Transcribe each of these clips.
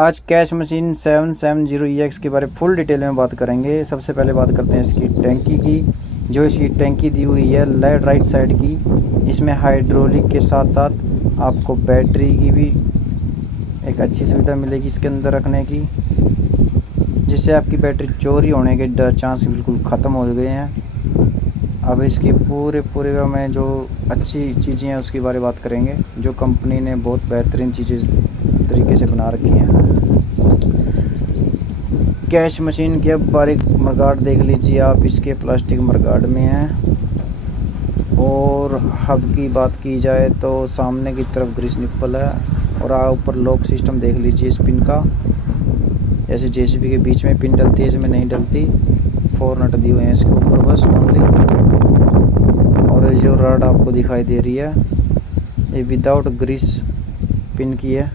आज cash machine 770EX के बारे में फुल डिटेल में बात करेंगे। सबसे पहले बात करते हैं इसकी टैंकी की। जो इसकी टैंकी दी हुई है लेफ्ट राइट साइड की, इसमें हाइड्रोलिक के साथ साथ आपको बैटरी की भी एक अच्छी सुविधा मिलेगी इसके अंदर रखने की, जिससे आपकी बैटरी चोरी होने के चांस बिल्कुल ख़त्म हो गए हैं। अब इसकी पूरे में जो अच्छी चीज़ें हैं उसके बारे में बात करेंगे, जो कंपनी ने बहुत बेहतरीन चीज़ें तरीके से बना रखी हैं। कैश मशीन के अब बारीक मरगाट देख लीजिए आप, इसके प्लास्टिक मरगाट में है। और हब की बात की जाए तो सामने की तरफ ग्रीस निप्पल है, और ऊपर लॉक सिस्टम देख लीजिए स्पिन का, जैसे जेसीबी के बीच में पिन डलती है इसमें नहीं डलती। 4 नट दिए हुए हैं इसके ऊपर बस ओनली। और जो रॉड आपको दिखाई दे रही है ये विदाउट ग्रीस पिन की है।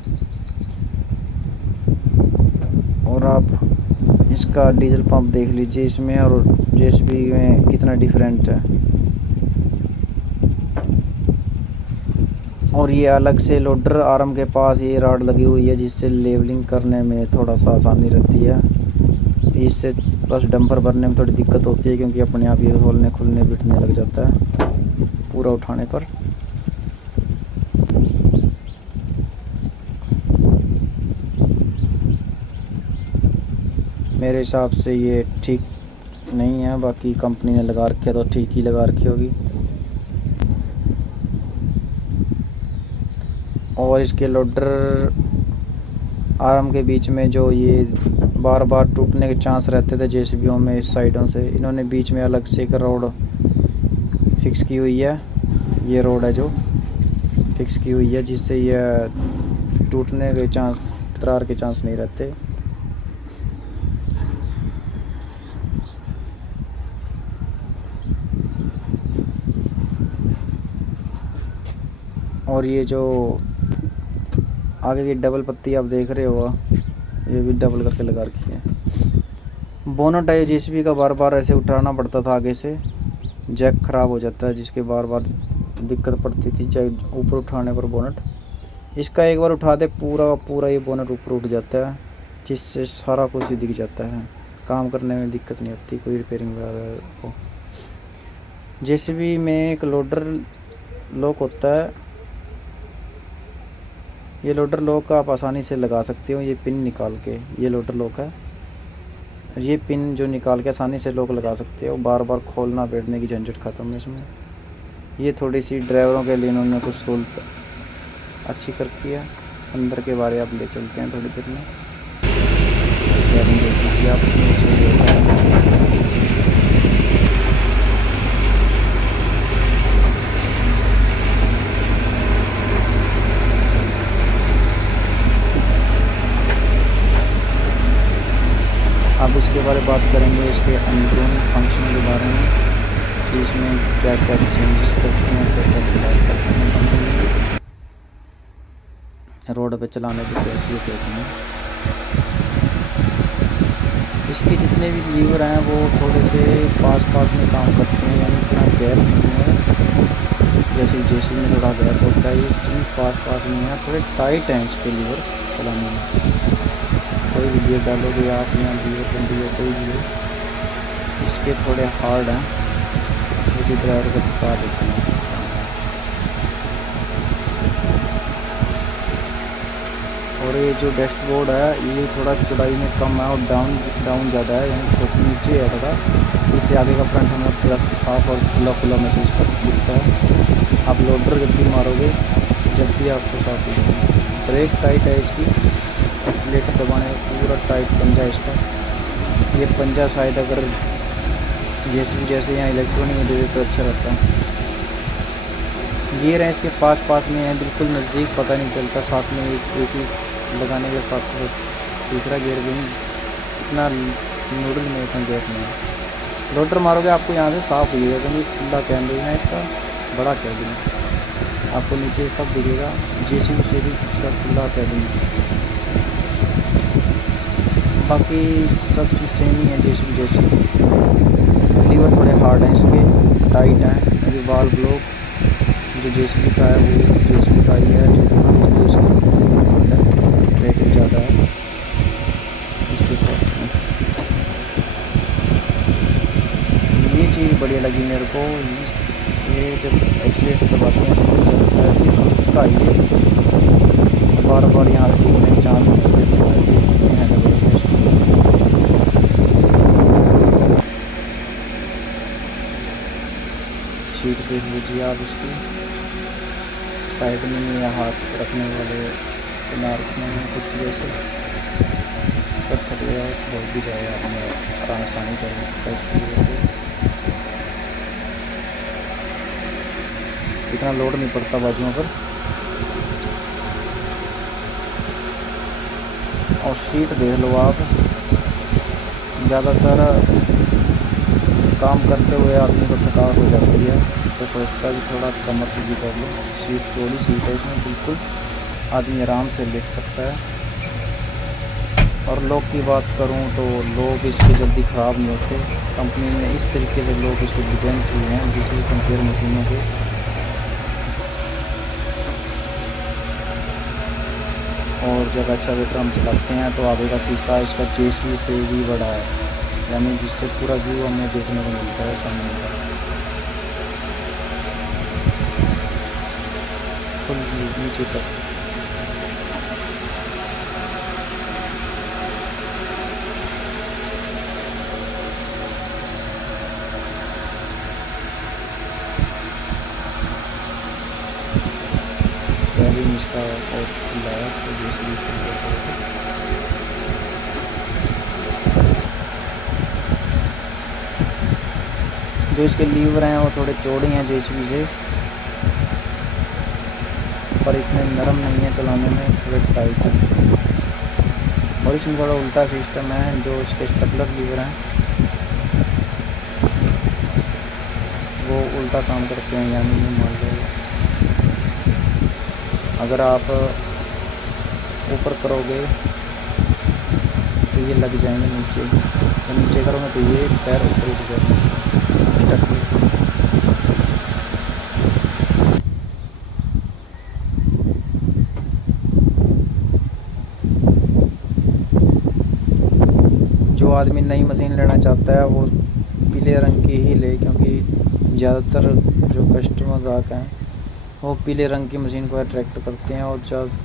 और आप इसका डीजल पंप देख लीजिए इसमें और जेसीबी में कितना डिफरेंट है। और ये अलग से लोडर आर्म के पास ये रॉड लगी हुई है, जिससे लेवलिंग करने में थोड़ा सा आसानी रहती है। इससे प्लस डंपर भरने में थोड़ी दिक्कत होती है, क्योंकि अपने आप ये खोलने खुलने बिठने लग जाता है पूरा उठाने पर। मेरे हिसाब से ये ठीक नहीं है, बाकी कंपनी ने लगा रखी है तो ठीक ही लगा रखी होगी। और इसके लोडर आर्म के बीच में जो ये बार बार टूटने के चांस रहते थे जेसीबीओं में इस साइडों से, इन्होंने बीच में अलग से एक रोड फिक्स की हुई है। ये रोड है जो फिक्स की हुई है, जिससे यह टूटने के चांस, दरार के चांस नहीं रहते। और ये जो आगे की डबल पत्ती आप देख रहे हो, ये भी डबल करके लगा रखी है। बोनट है जेसीबी का, बार बार ऐसे उठाना पड़ता था आगे से, जैक ख़राब हो जाता है जिसके बार बार दिक्कत पड़ती थी चाहे ऊपर उठाने पर बोनट। इसका एक बार उठा दे पूरा ये बोनट ऊपर उठ जाता है, जिससे सारा कुछ ही दिख जाता है, काम करने में दिक्कत नहीं होती कोई रिपेयरिंग वगैरह को। जेसीबी में एक लोडर लॉक होता है, ये लोडर लॉक आप आसानी से लगा सकते हो। ये पिन निकाल के, ये लोडर लॉक है, ये पिन जो निकाल के आसानी से लॉक लगा सकते हो, बार बार खोलना बैठने की झंझट ख़त्म है इसमें। ये थोड़ी सी ड्राइवरों के लिए इन्होंने कुछ सहूलत अच्छी कर रखी है। अंदर के बारे आप ले चलते हैं थोड़ी देर में, देख लीजिए आप। अब इसके बारे में बात करेंगे, इसके अंदरूनी फंक्शन के बारे में, कि इसमें क्या क्या चेंजेस करते हैं, क्या क्या बदलाव करते हैं रोड पे चलाने की कैसी नहीं। इसके जितने भी लीवर हैं वो थोड़े से पास में काम करते हैं, यानी इतना गैप नहीं है। जैसे जेसी में थोड़ा गैप होता है, इसमें पास में है, थोड़े टाइट हैं इसके लीवर चलाने में। कोई भी गियर डालोगे आप, यहाँ गियर बंदी है कोई भी हो, इसके थोड़े हार्ड हैं, जो कि ड्राइवर को बता देते हैं। और ये जो डैशबोर्ड है ये थोड़ा चौड़ाई में कम है और डाउन ज़्यादा है, यानी छोटी नीचे है थोड़ा। इससे आगे का फ्रंट हमें प्लस हाफ और खुला महसूस कर दिखता है। आप लोडर जब भी मारोगे जब भी आपको साफ मिलेगा। ब्रेक टाइट है इसकी, एक्सीलेटर दबाने पूरा टाइट पंजा है इसका। ये पंजा शायद अगर जैसे यहाँ इलेक्ट्रॉनिक में दे दे तो अच्छा रहता है। गियर हैं इसके पास में है, बिल्कुल नज़दीक, पता नहीं चलता। साथ में एक ही लगाने के साथ तीसरा गियर भी इतना नूडल में इतना गैप नहीं है। लोडर मारोगे आपको यहाँ से साफ दिखेगा, क्योंकि खुला कैमरे है इसका, बड़ा कैबिन है, आपको नीचे सब दिखेगा। जेसीबी से भी इसका खुला कैबिन है। बाकी सब चीज़ सेम ही है जेसीबी जैसे। लीवर थोड़े हार्ड हैं इसके, टाइट हैं। अभी वाल ब्लॉक जो जेसीबी का है वो जेसीबी का ही है, जो रेट ज़्यादा है। बढ़िया लगी मेरे को। ये जब एक्सीलेटर दबाते हैं तो चलता है कि हल्का ये बार बार यहाँ टूटने के चांस नहीं रहते हैं। सीट देख लीजिए आप, इसकी साइड में ये हाथ रखने वाले किनार में कुछ जैसे पत्थर बोल भी जाए आपने आसानी से इतना लोड नहीं पड़ता बाजुओं पर। और सीट देख लो आप, ज़्यादातर काम करते हुए आदमी को थकावट हो जाती है तो सोचता है कि थोड़ा कमर सीधी कर लो। सीट चौड़ी सीट है इसमें, बिल्कुल आदमी आराम से लेट सकता है। और लॉक की बात करूं तो लॉक इसके जल्दी ख़राब नहीं होते। कंपनी ने इस तरीके से लॉक इसको डिज़ाइन किए हैं दूसरी कंपेयर मशीनों के। और जब एक्सीलेटर हम चलाते हैं तो आगे का शीशा इसका जेसीबी से भी बड़ा है, यानी जिससे पूरा व्यू हमें देखने को मिलता है सामने का फुल नीचे तक। इसका और खुला से जेसीबी जो इसके लीवर हैं वो थोड़े चौड़े हैं जेसीबी से, पर इतने नरम नहीं है चलाने में, थोड़े टाइट है। और इसमें थोड़ा उल्टा सिस्टम है, जो इसके स्टेपलर लीवर हैं वो उल्टा काम करते हैं। यानी मान लो अगर आप ऊपर करोगे तो ये लग जाएंगे नीचे, तो नीचे करोगे तो ये पैर ऊपर उठ जाते हैं। जो आदमी नई मशीन लेना चाहता है वो पीले रंग की ही ले, क्योंकि ज़्यादातर जो कस्टमर ग्राहक हैं वो पीले रंग की मशीन को अट्रैक्ट करते हैं और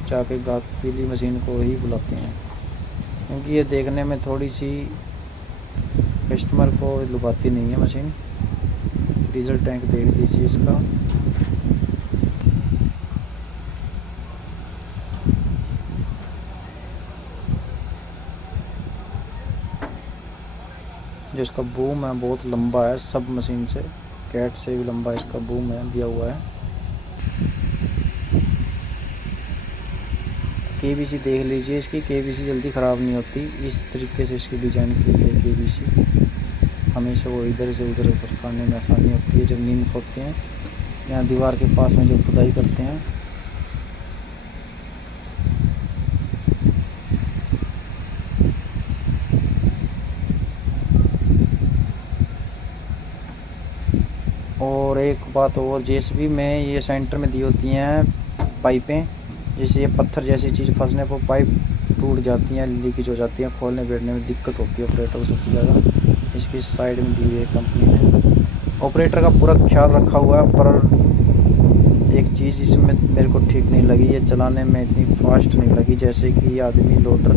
जाके ग्राहक पीली मशीन को ही बुलाते हैं, क्योंकि ये देखने में थोड़ी सी कस्टमर को लुभाती नहीं है मशीन। डीजल टैंक देख दीजिए इसका, जो इसका बूम है बहुत लंबा है, सब मशीन से कैट से भी लंबा इसका बूम है दिया हुआ है। केबीसी देख लीजिए इसकी, केबीसी जल्दी ख़राब नहीं होती, इस तरीके से इसकी डिज़ाइन की गई है केबीसी। हमेशा वो इधर से उधर सरकाने में आसानी होती है जब नींद खोदते हैं या दीवार के पास में जब खुदाई करते हैं। और एक बात और, जेसीबी में ये सेंटर में दी होती हैं पाइपें, जैसे ये पत्थर जैसी चीज़ फंसने पर पाइप टूट जाती हैं, लीकेज हो जाती हैं, खोलने बैठने में दिक्कत होती है ऑपरेटर को सबसे ज़्यादा। इसकी साइड में दी हुई है कंपनी ने, ऑपरेटर का पूरा ख्याल रखा हुआ है। पर एक चीज़ इसमें मेरे को ठीक नहीं लगी, ये चलाने में इतनी फास्ट नहीं लगी जैसे कि आदमी लोडर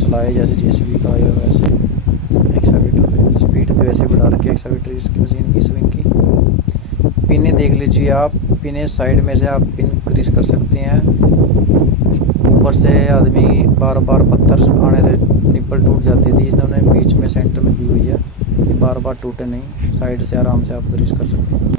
चलाए जैसे जेसीबी का, या वैसे एक्सीलेटर स्पीड तो वैसे बढ़ा रखी है एक्सीलेटर इसकी मशीन की स्विंग की। पिने देख लीजिए आप, पिने साइड में से आप पिन ग्रीस कर सकते हैं। ऊपर से आदमी बार बार पत्थर आने से निप्पल टूट जाती थी, इन्होंने बीच में सेंटर में दी हुई है, ये बार बार टूटे नहीं, साइड से आराम से आप ग्रीस कर सकते हैं।